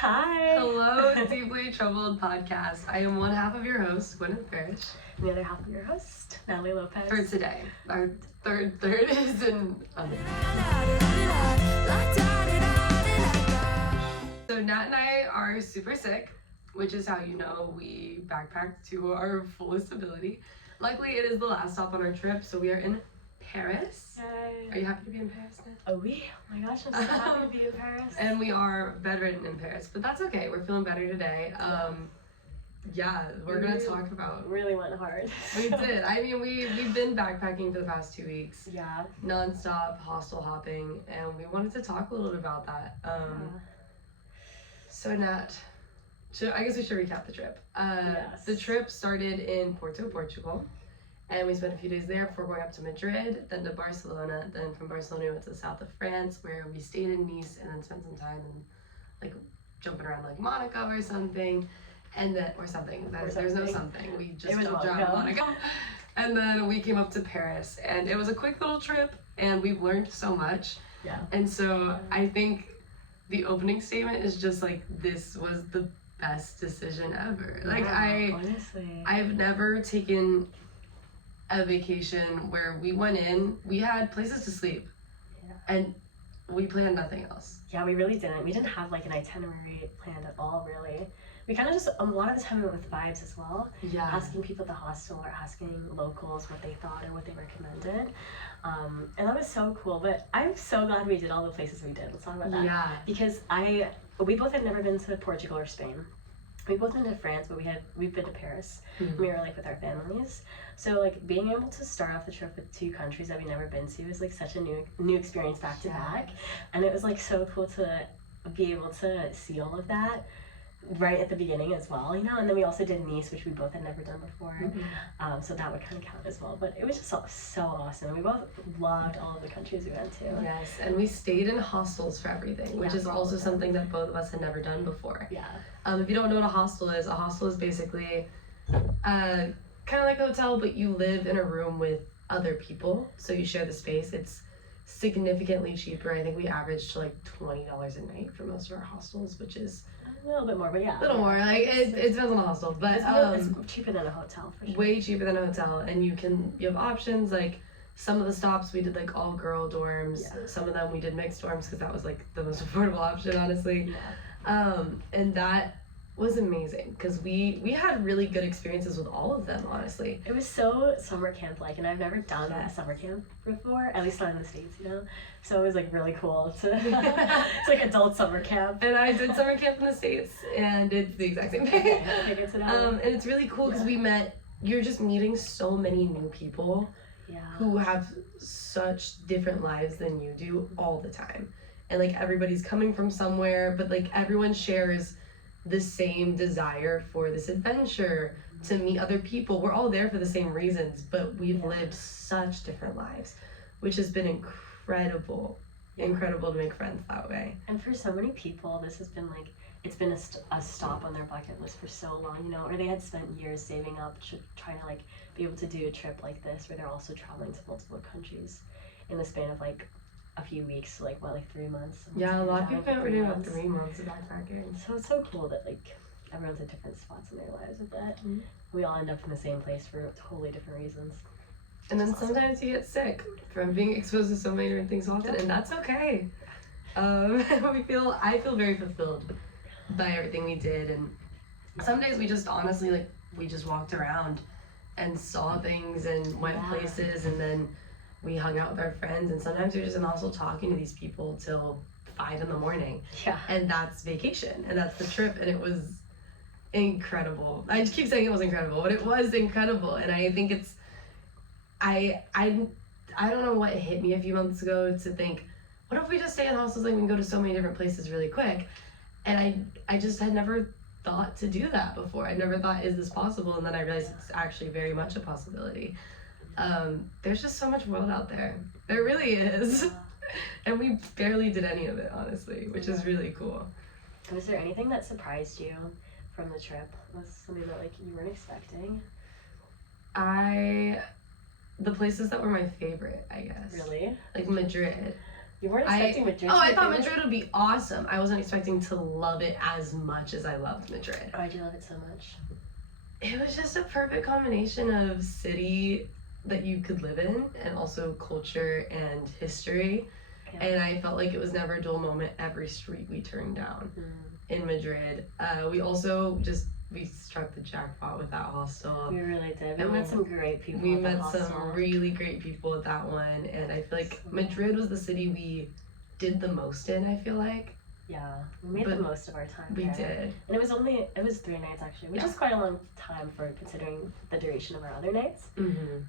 Hi. Hello, Deeply Troubled Podcast. I am one half of your host, Gwyneth Parrish. And the other half of your host, Natalie Lopez. For today. Our third is in So Nat and I are super sick, which is how you know we backpacked to our fullest ability. Luckily, it is the last stop on our trip, so we are in Paris. Yay. Are you happy to be in Paris now? Oh, we? Oh my gosh, I'm so happy to be in Paris. And we are bedridden in Paris, but that's okay. We're feeling better today. We're gonna talk about. Really went hard. We did. I mean, we've been backpacking for the past 2 weeks. Yeah. Non-stop hostel hopping, and we wanted to talk a little bit about that. So Nat, I guess we should recap the trip. Yes. The trip started in Porto, Portugal. And we spent a few days there before going up to Madrid, then to Barcelona. Then from Barcelona, we went to the south of France, where we stayed in Nice and then spent some time in, like, jumping around like Monaco or something. And then, or something. There's no something. We just jumped around Monaco. And then we came up to Paris. And it was a quick little trip, and we've learned so much. Yeah. And so I think the opening statement is just like, this was the best decision ever. Like, honestly. I've never taken a vacation where we went in, we had places to sleep, and we planned nothing else. Yeah, we really didn't. We didn't have like an itinerary planned at all, really. We kind of just, a lot of the time we went with vibes as well. Yeah. Asking people at the hostel or asking locals what they thought or what they recommended. And that was so cool, but I'm so glad we did all the places we did. Let's talk about that. Yeah. Because we both had never been to Portugal or Spain. We both been to France, but we've been to Paris. Mm-hmm. We were like with our families. So like being able to start off the trip with 2 countries that we've never been to is like such a new experience back to back. And it was like so cool to be able to see all of that right at the beginning as well, you know. And then we also did Nice, which we both had never done before. Mm-hmm. So that would kind of count as well. But it was just so awesome. We both loved all of the countries we went to. Yes, and we stayed in hostels for everything, which is also something that both of us had never done before. Yeah. If you don't know what a hostel is basically kind of like a hotel, but you live in a room with other people, so you share the space. It's significantly cheaper. I think we averaged like $20 a night for most of our hostels, which is a little bit more, but yeah. A little more. Like it depends on the hostel, but it's cheaper than a hotel for sure. Way cheaper than a hotel, and you have options. Like some of the stops we did like all girl dorms. Yeah. Some of them we did mixed dorms because that was like the most affordable option, honestly. Yeah. And that was amazing because we had really good experiences with all of them, honestly. It was so summer camp like, and I've never done a summer camp before, at least not in the States, you know. So it was like really cool to it's like adult summer camp. And I did summer camp in the States, and it's the exact same thing. Okay, good to know. And it's really cool because you're just meeting so many new people who have such different lives than you do all the time. And like everybody's coming from somewhere, but like everyone shares the same desire for this adventure, to meet other people. We're all there for the same reasons, but we've lived such different lives, which has been incredible to make friends that way. And for so many people, this has been like, it's been a stop on their bucket list for so long, you know, or they had spent years saving up trying to like be able to do a trip like this where they're also traveling to multiple countries in the span of like a few weeks, like 3 months. Yeah, a lot of people were doing about 3 months of backpacking. So it's so cool that like everyone's at different spots in their lives with that. Mm-hmm. We all end up in the same place for totally different reasons. And then sometimes you get sick from being exposed to so many different things often, and that's okay. I feel very fulfilled by everything we did, and some days we just honestly like we just walked around and saw things and went places, and then we hung out with our friends, and sometimes we were just in the hostel talking to these people till 5 a.m. Yeah. And that's vacation, and that's the trip, and it was incredible. I just keep saying it was incredible, but it was incredible, and I think it's, I don't know what hit me a few months ago to think, what if we just stay in hostels and we can go to so many different places really quick? And I just had never thought to do that before. I never thought, is this possible? And then I realized it's actually very much a possibility. There's just so much world out there. There really is. And we barely did any of it, honestly, which is really cool. Was there anything that surprised you from the trip? Was something that like you weren't expecting? The places that were my favorite, I guess. Really? Like Madrid. You weren't expecting Madrid. I thought Madrid would be awesome. I wasn't expecting to love it as much as I loved Madrid. Why'd you love it so much? It was just a perfect combination of city that you could live in and also culture and history. Yeah. And I felt like it was never a dull moment every street we turned down in Madrid. We struck the jackpot with that hostel. We really did. We met some great people. We met some really great people at that one, and I feel like Madrid was the city we did the most in, I feel like. Yeah, we made the most of our time there. We did. And it was 3 nights actually, which is quite a long time for considering the duration of our other nights.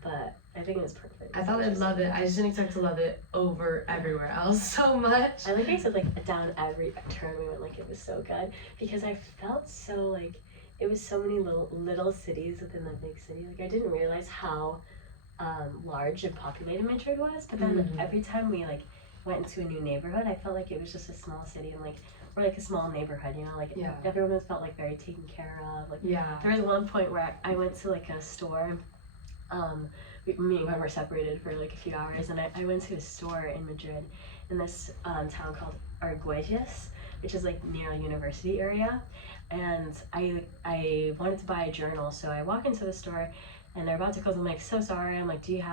But I think it was perfect. I thought I'd love it. I just didn't expect to love it over everywhere else so much. I like how you said like down every turn we went, like it was so good, because I felt so like it was so many little cities within the big city. Like I didn't realize how large and populated Madrid was, but then every time we like went into a new neighborhood, I felt like it was just a small city and like we're like a small neighborhood, you know, like everyone felt like very taken care of. Like there was one point where I went to like a store. Me and Gwen were separated for like a few hours, and I went to a store in Madrid in this town called Arguelles, which is like near a university area. And I wanted to buy a journal, so I walk into the store and they're about to close. I'm like, so sorry. I'm like, it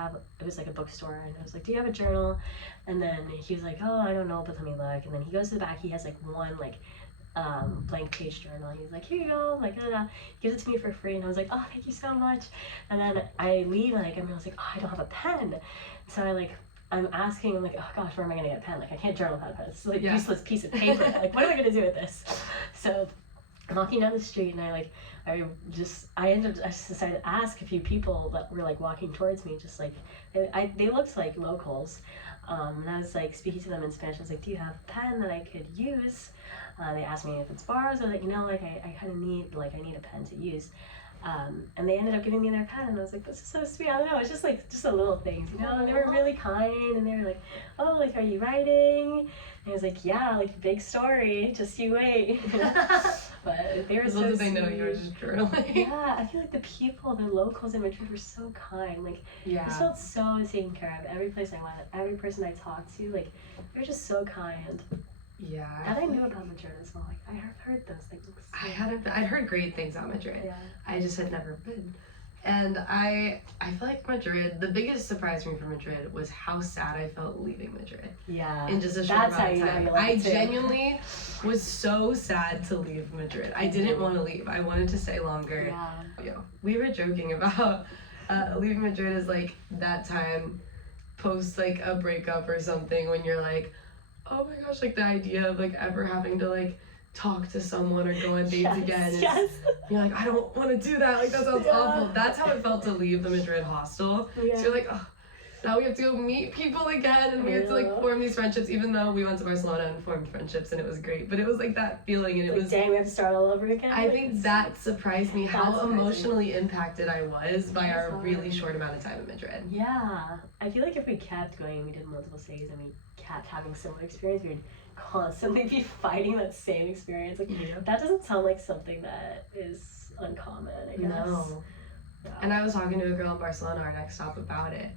was like a bookstore, and I was like, do you have a journal? And then he was like, oh, I don't know, but let me look. And then he goes to the back, he has like one like blank page journal. He's like, here you go, like gives it to me for free. And I was like, oh, thank you so much. And then I leave and I was like, oh, I don't have a pen. So I'm asking, I'm like, oh gosh, where am I gonna get a pen? Like I can't journal without a pen. It's like a useless piece of paper. Like what am I gonna do with this? So I'm walking down the street and I just decided to ask a few people that were like walking towards me, just like they looked like locals. And I was like speaking to them in Spanish. I was like, do you have a pen that I could use? They asked me if it's bars. I was like, I kind of need a pen to use. And they ended up giving me their pen, and I was like, this is so sweet. I don't know, it's just a little things, and they were really kind, and they were like, oh, like, are you writing? And I was like, yeah, like, big story, just you wait. But they were so sweet. They know you were just journaling. Yeah, I feel like the locals in Madrid were so kind. Like, I just felt so taken care of. Every place I went, every person I talked to, like, they were just so kind. Yeah. And I knew about Madrid as well. Like I have heard those things. I'd heard great things about Madrid. Yeah. I just had never been. And I feel like Madrid, the biggest surprise for me from Madrid was how sad I felt leaving Madrid. Yeah. In just a short amount of time. I genuinely was so sad to leave Madrid. I didn't want to leave. I wanted to stay longer. Yeah. We were joking about leaving Madrid is like that time post like a breakup or something when you're like, oh my gosh, like the idea of like ever having to like talk to someone or go on dates again. You're like, I don't want to do that. Like that sounds awful. That's how it felt to leave the Madrid hostel. So you're like, oh, now we have to go meet people again, and we have to like form these friendships, even though we went to Barcelona and formed friendships and it was great. But it was like that feeling, and it was dang, we have to start all over again. I think that surprised me how emotionally impacted I was by our really short amount of time in Madrid. Yeah. I feel like if we kept going, we did multiple cities and we kept having similar experience, we would constantly be fighting that same experience. Like that doesn't sound like something that is uncommon, I guess. No. Yeah. And I was talking to a girl in Barcelona, our next stop, about it.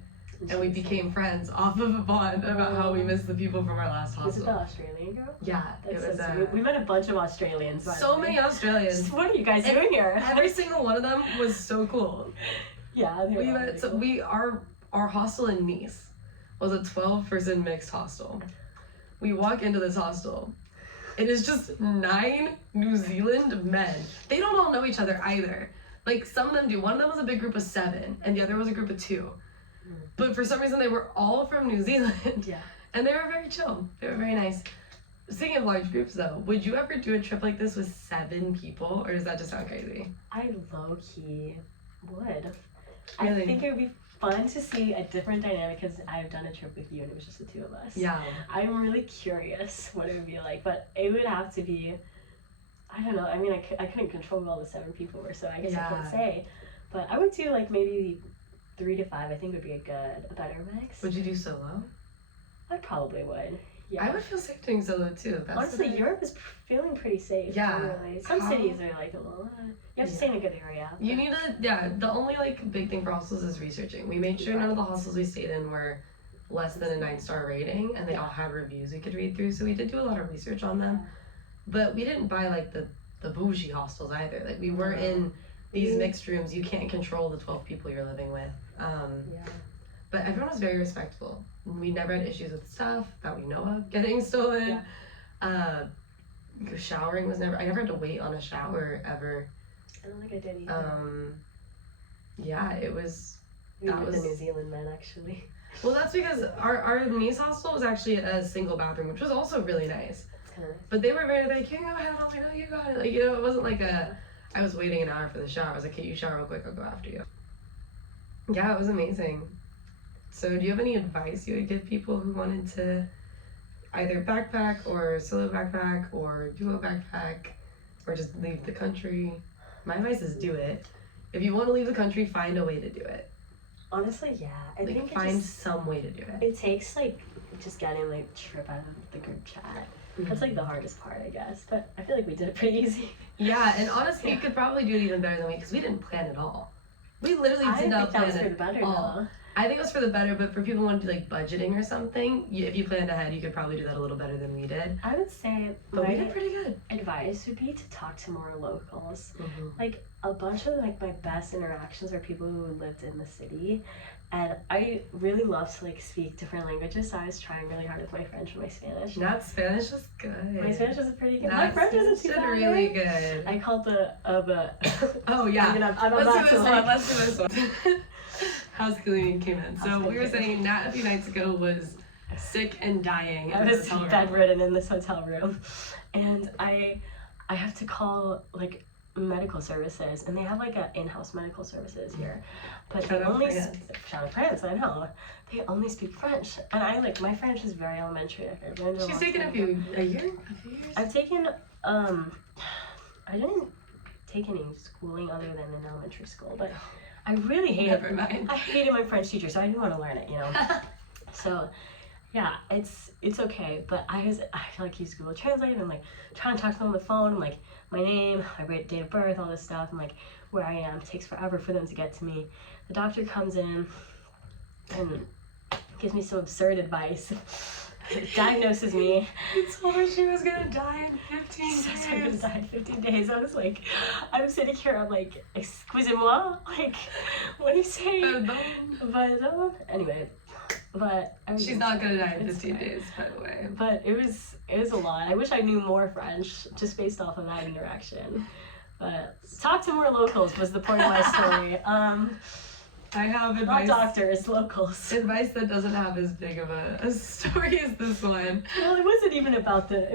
And we became friends off of a bond about how we missed the people from our last hostel. Was it the Australian girl? Yeah, it was. We met a bunch of Australians. So many Australians. What are you guys doing here? Every single one of them was so cool. Yeah, we met. So our hostel in Nice was a 12-person mixed hostel. We walk into this hostel. It is just 9 New Zealand men. They don't all know each other either. Like some of them do. One of them was a big group of 7, and the other was a group of 2. But for some reason, they were all from New Zealand. Yeah. And they were very chill. They were very nice. Speaking of large groups, though, would you ever do a trip like this with 7 people, or does that just sound crazy? I low-key would. Really? I think it would be fun to see a different dynamic, because I've done a trip with you, and it was just the 2 of us. Yeah. I'm really curious what it would be like, but it would have to be, I don't know, I mean, I couldn't control who all the 7 people were, so I guess I couldn't say. But I would do, like, maybe 3 to 5, I think would be a better mix. Would you do solo? I probably would. Yeah. I would feel safe doing solo too. Honestly, Europe is feeling pretty safe. Yeah. Really. Some cities are like, well, you have to stay in a good area. You need to, the only like big thing for hostels is researching. We made sure none of the hostels we stayed in were less than a 9-star rating, and they all had reviews we could read through, so we did do a lot of research on them. But we didn't buy like the bougie hostels either. Like we were in these mixed rooms. You can't control the 12 people you're living with. But everyone was very respectful. We never had issues with stuff that we know of getting stolen. Showering was never. I never had to wait on a shower ever. I don't think I did either. Yeah, it was. That was the New Zealand men actually. Well, that's because our niece hostel was actually a single bathroom, which was also really nice. That's kind of nice. But they were very like, you can go ahead. I'm like, no, you got it. Like, you know, it wasn't like I was waiting an hour for the shower. I was like, okay, you shower real quick. I'll go after you. Yeah, it was amazing. So, do you have any advice you would give people who wanted to either backpack or solo backpack or duo backpack or just leave the country? My advice is do it. If you want to leave the country, find a way to do it. Honestly, yeah. I think find some way to do it. It takes like just getting like trip out of the group chat. That's like the hardest part, I guess. But I feel like we did it pretty easy. Yeah, and honestly, you could probably do it even better than we, because we didn't plan at all. We literally did not plan it all. I think it was for the better, but for people who want to do like budgeting or something, if you planned ahead, you could probably do that a little better than we did. I would say, but we did pretty good. Advice would be to talk to more locals. Like a bunch of like my best interactions are people who lived in the city, and I really love to like speak different languages. So I was trying really hard with my French and my Spanish. Not Spanish was good. My Spanish was pretty good. My French wasn't too bad. Really good. I called the oh yeah. Let's do this one. House cleaning came in. So we were saying Nat a few nights ago was sick and dying. I was bedridden in this hotel room, and I have to call like medical services, and they have like in-house medical services here, but they only shout out France. I know they only speak French, and I like my French is very elementary. Like, I learned She's taken a few years. I've taken I didn't take any schooling other than in elementary school, but I really hated I hated my French teacher, so I didn't want to learn it, you know. So yeah, it's okay, but I feel like use Google Translate, and I'm like trying to talk to them on the phone. I'm like, my name, my date of birth, all this stuff, and like where I am. It takes forever for them to get to me. The doctor comes in and gives me some absurd advice. Diagnoses me. He told her she was gonna die in 15 days. She said I was gonna die in 15 days. I was like, I'm sitting here, I'm like, excusez-moi? Like, what do you say? Pardon? Anyway, but she's not gonna die in 15 days, by the way. But it was a lot. I wish I knew more French just based off of that interaction. But talk to more locals was the point of my story. I have advice. Not doctors, locals. Advice that doesn't have as big of a story as this one. Well, it wasn't even about the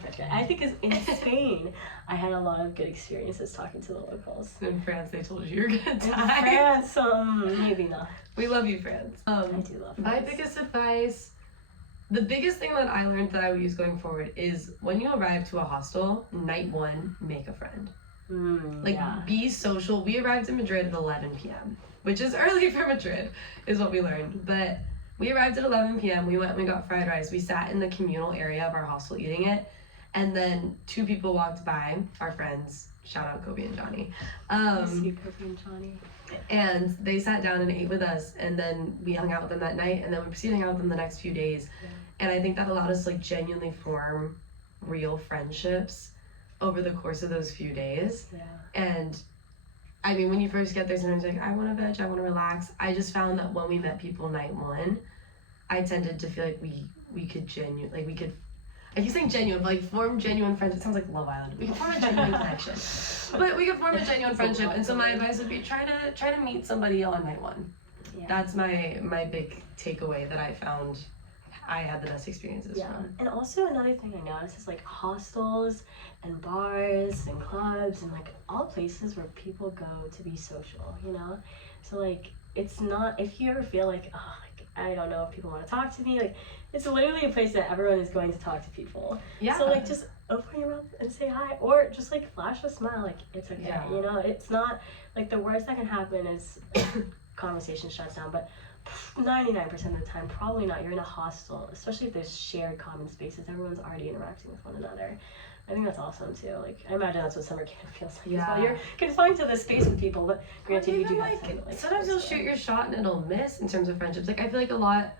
French guy. I think in Spain, I had a lot of good experiences talking to the locals. In France, they told you you were gonna die. In France, maybe not. We love you, France. I do love France. My biggest advice, the biggest thing that I learned that I would use going forward is when you arrive to a hostel, night one, make a friend. Be social. We arrived in Madrid at 11 p.m., which is early for Madrid, is what we learned. But we arrived at 11 p.m. We went and we got fried rice. We sat in the communal area of our hostel eating it. And then 2 people walked by, our friends. Shout out Kobe and Johnny. Sweet Kobe and Johnny. And they sat down and ate with us. And then we hung out with them that night. And then we proceeded to hang out with them the next few days. Yeah. And I think that allowed us to like genuinely form real friendships over the course of those few days. Yeah. And I mean, when you first get there, sometimes you're like, I want to veg, I want to relax. I just found that when we met people night one, I tended to feel like we could I keep saying genuine, but like form genuine friendships. It sounds like Love Island. We could form a genuine connection. But we could form a genuine friendship. And so my advice would be try to meet somebody on night one. Yeah. That's my big takeaway that I found I had the best experiences from. And also another thing I noticed is like hostels and bars and clubs and like all places where people go to be social, you know? So like it's not, if you ever feel like, oh, like, I don't know if people want to talk to me, like it's literally a place that everyone is going to talk to people. Yeah. So like just open your mouth and say hi, or just like flash a smile, like it's okay, you know? It's not, like the worst that can happen is conversation shuts down, but 99% of the time, probably not. You're in a hostel, especially if there's shared common spaces. Everyone's already interacting with one another. I think that's awesome too. Like I imagine that's what summer camp feels like. Yeah. Well. You're confined to the space with people, but granted, you do have to, sometimes you'll shoot your shot and it'll miss in terms of friendships. Like I feel like a lot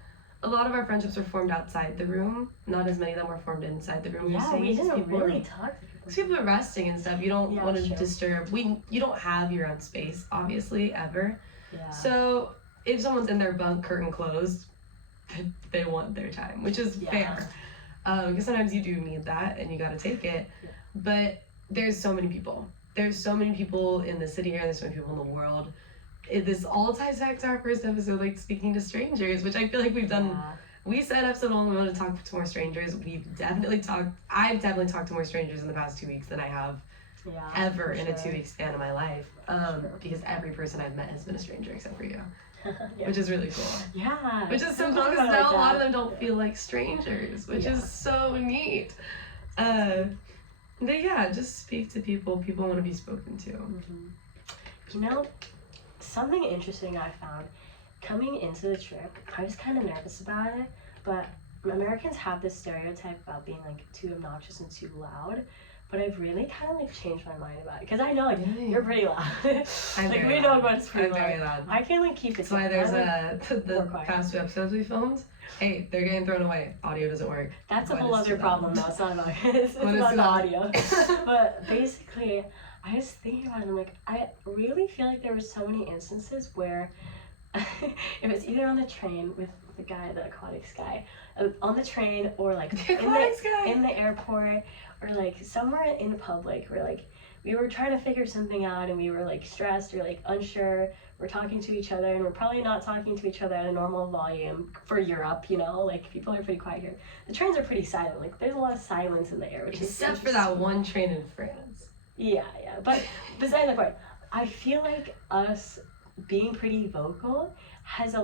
a lot of our friendships were formed outside the room. Not as many of them were formed inside the room. Yeah, we didn't really talk to people. Because people are resting and stuff. You don't want to true. disturb. You don't have your own space, obviously, ever. Yeah. So if someone's in their bunk, curtain closed, they want their time, which is fair. Because sometimes you do need that and you got to take it. Yeah. But there's so many people. There's so many people in the city here. There's so many people in the world. This all ties back to our first episode, like speaking to strangers, which I feel like we've done. Yeah. We said episode 1 we want to talk to more strangers. I've definitely talked to more strangers in the past 2 weeks than I have ever in a 2-week span of my life. Because every person I've met has been a stranger except for you. Which is really cool. Yeah. Which is so cool because now a lot of them don't feel like strangers, which is so neat. But yeah, just speak to people. People want to be spoken to. Mm-hmm. You know, something interesting I found coming into the trip, I was kind of nervous about it, but Americans have this stereotype about being like too obnoxious and too loud. But I've really kind of like changed my mind about it because I know like you're pretty loud. Like we know Gwen's pretty loud. I can like keep it. That's why there's the past 2 episodes we filmed. Hey, they're getting thrown away. Audio doesn't work. That's a whole other problem though. It's not about it's about the audio. But basically, I was thinking about it. I'm like, I really feel like there were so many instances where it was either on the train with the guy, the aquatics guy, on the train, or like in the airport, or like somewhere in public where like we were trying to figure something out and we were like stressed or like unsure. We're talking to each other and we're probably not talking to each other at a normal volume for Europe, you know, like people are pretty quiet here. The trains are pretty silent, like there's a lot of silence in the air, which except for that one train in France. Yeah, but besides the point, I feel like us being pretty vocal has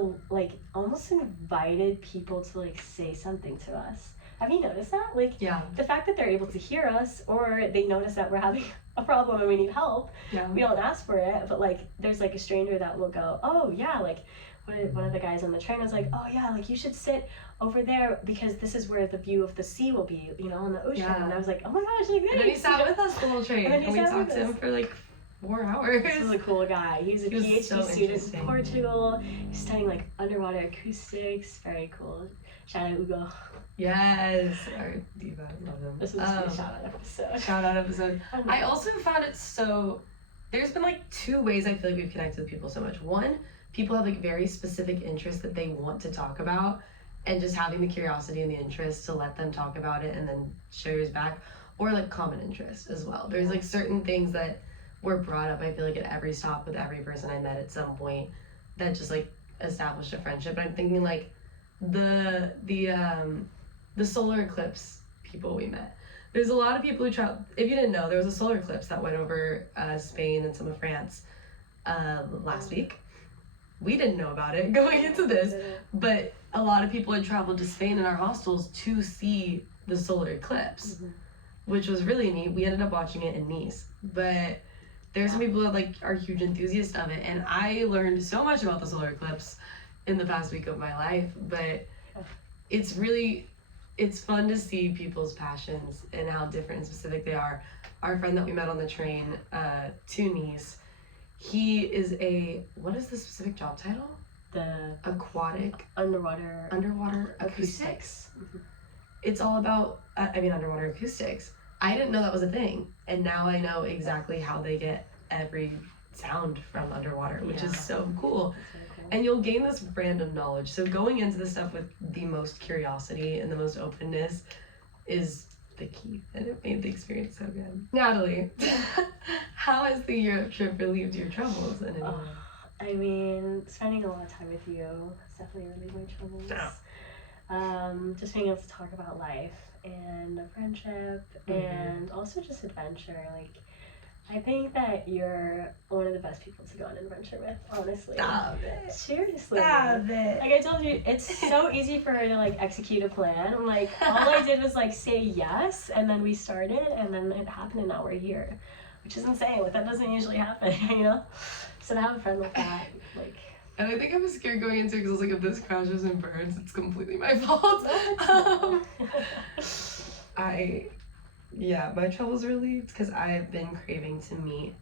almost invited people to like say something to us. Have you noticed that? Like, the fact that they're able to hear us, or they notice that we're having a problem and we need help. We don't ask for it, but like there's like a stranger that will go, oh yeah, like one of the guys on the train was like, oh yeah, like you should sit over there because this is where the view of the sea will be, you know, on the ocean. And I was like, oh my gosh, like and then he sat with us the whole train, and we talked to him for like 4 hours. This is a cool guy. He's a PhD student in Portugal. He's studying like underwater acoustics. Very cool. Shout out Ugo. Yes, our diva, love him. This is a shout out episode. I also found it so. There's been like 2 ways I feel like we've connected with people so much. One, people have like very specific interests that they want to talk about, and just having the curiosity and the interest to let them talk about it and then share yours back, or like common interest as well. There's like certain things that were brought up, I feel like, at every stop with every person I met at some point that just like established a friendship. I'm thinking like the solar eclipse people we met. There's a lot of people who travel. If you didn't know, there was a solar eclipse that went over Spain and some of France last week. We didn't know about it going into this, but a lot of people had traveled to Spain in our hostels to see the solar eclipse, which was really neat. We ended up watching it in Nice, but there's some people that like are huge enthusiasts of it, and I learned so much about the solar eclipse in the past week of my life. But it's fun to see people's passions and how different and specific they are. Our friend that we met on the train to Nice, he is what is the specific job title? The aquatic underwater acoustics. It's all about underwater acoustics. I didn't know that was a thing, and now I know exactly how they get every sound from underwater, which is so cool. And you'll gain this random knowledge. So going into this stuff with the most curiosity and the most openness is the key, and it made the experience so good. Natalie, how has the Europe trip relieved your troubles in any way? I mean, spending a lot of time with you has definitely relieved my troubles. Just being able to talk about life and friendship and also just adventure. Like, I think that you're one of the best people to go on an adventure with, honestly. Stop it. Seriously. Stop it. Like I told you, it's so easy for her to like execute a plan. Like all I did was like say yes, and then we started, and then it happened, and now we're here, which is insane. Like that doesn't usually happen, you know. So to have a friend like that, like. And I think I was scared going into it because I was like, if this crashes and burns, it's completely my fault. My trouble's relieved because I've been craving to meet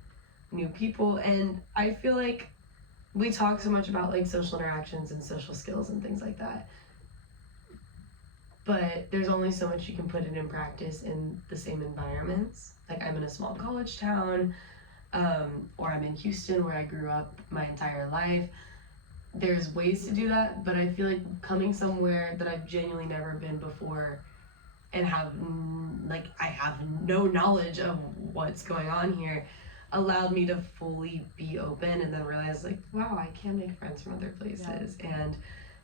new people, and I feel like we talk so much about like social interactions and social skills and things like that. but there's only so much you can put it in practice in the same environments. Like I'm in a small college town, or I'm in Houston where I grew up my entire life. There's ways to do that, but I feel like coming somewhere that I've genuinely never been before and I have no knowledge of what's going on here allowed me to fully be open and then realize like, wow, I can make friends from other places and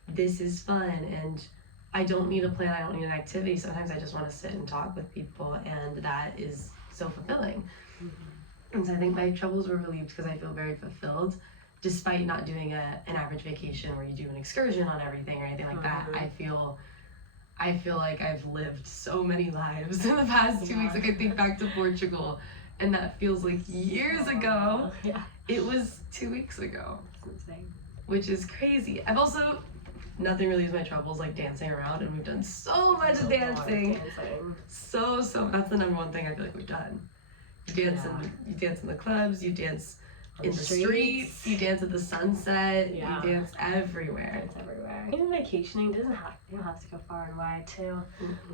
this is fun and I don't need a plan, I don't need an activity. Sometimes I just want to sit and talk with people and that is so fulfilling. And so I think my troubles were relieved because I feel very fulfilled despite not doing an average vacation where you do an excursion on everything or anything like that. I feel like I've lived so many lives in the past 2 weeks. Like I think back to Portugal and that feels like years ago. Yeah. It was 2 weeks ago. That's insane. Which is crazy. I've also, nothing relieves my troubles like dancing around and we've done so much dancing. So, that's the number one thing I feel like we've done. You dance in the clubs, you dance in the streets, you dance at the sunset, you dance everywhere. It's everywhere. Even vacationing you don't have to go far and wide too.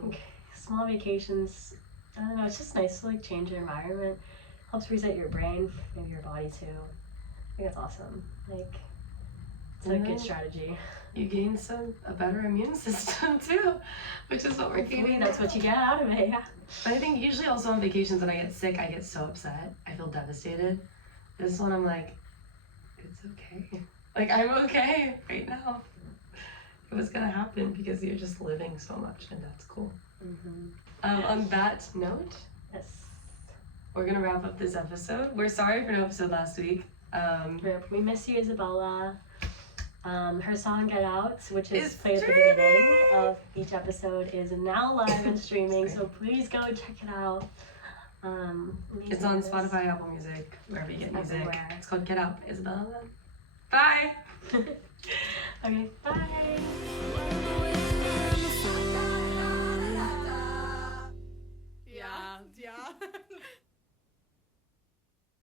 Like, small vacations, I don't know, it's just nice to like change your environment. Helps reset your brain, maybe your body too. I think that's awesome. Like it's a good strategy. You gain a better immune system too, which is what we're gaining. That's what you get out of it, yeah. But I think usually also on vacations when I get sick, I get so upset. I feel devastated. This one I'm like, it's okay. Like I'm okay right now. It was gonna happen because you're just living so much and that's cool. On that note, yes, we're gonna wrap up this episode. We're sorry for no episode last week. We miss you, Isabella. Her song Get Out, which is played at the streaming. beginning of each episode, is now live and streaming, so please go check it out. It's on Spotify, Apple Music, wherever you get music. Everywhere. It's called Get Out, Isabella. Bye! Okay, bye!